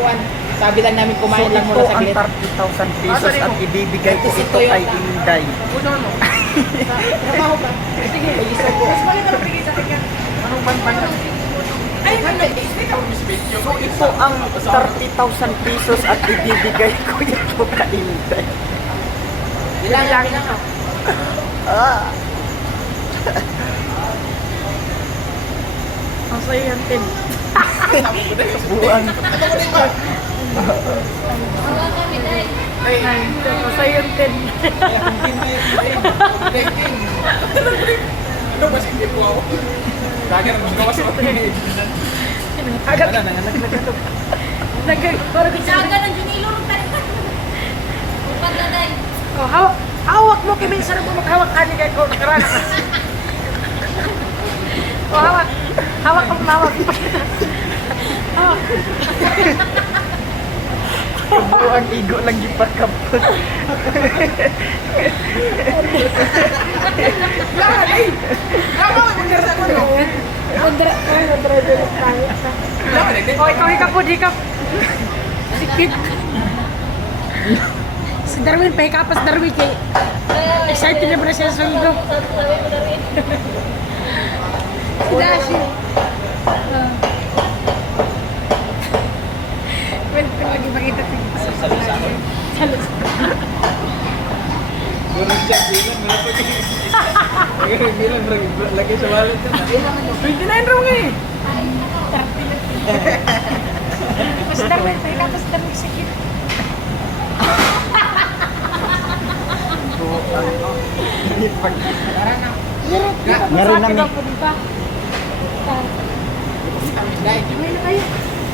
kuan. Sabi lang namin kumain lang muna sa gilid. Ito ang 30,000 pesos at ibibigay ko ito kay Inday. Uno, no? Trabaho ka. Sige, mag-isa ko. Mas maganda magbigay sa tingin. Anong banban? Ay, So ito ang 30,000 pesos at ibibigay ko ito kay Inday. ilang lang ako. Ah, Ang sa'yo yan, Tin. buwan. Ang sa'yo yan, Tin. Ano ba hindi po ako? Lagi nang magawa sa akin. Agad. Parang Saga ng Junilo ng talipan. Upad na day. oh, hawak mo kami sa mo maghawak ani kay ko nakarana. Oh, hawak. Hawak mo hawak. Hawak. Buwan igo lang gipakapot. Andra, oh, ikaw po, di ka. Sikit. Si Darwin, pahikapas Darwin kay excited na ba siya sa sundo? Si Dashi. Well, lagi makita ko. Salusalo. Salus. Gurang siya bilang, bilang lagi sa wallet ka na. 29 raw nga eh. Mas Darwin, pahikapas Darwin sikit. Meron namin. May na kayo.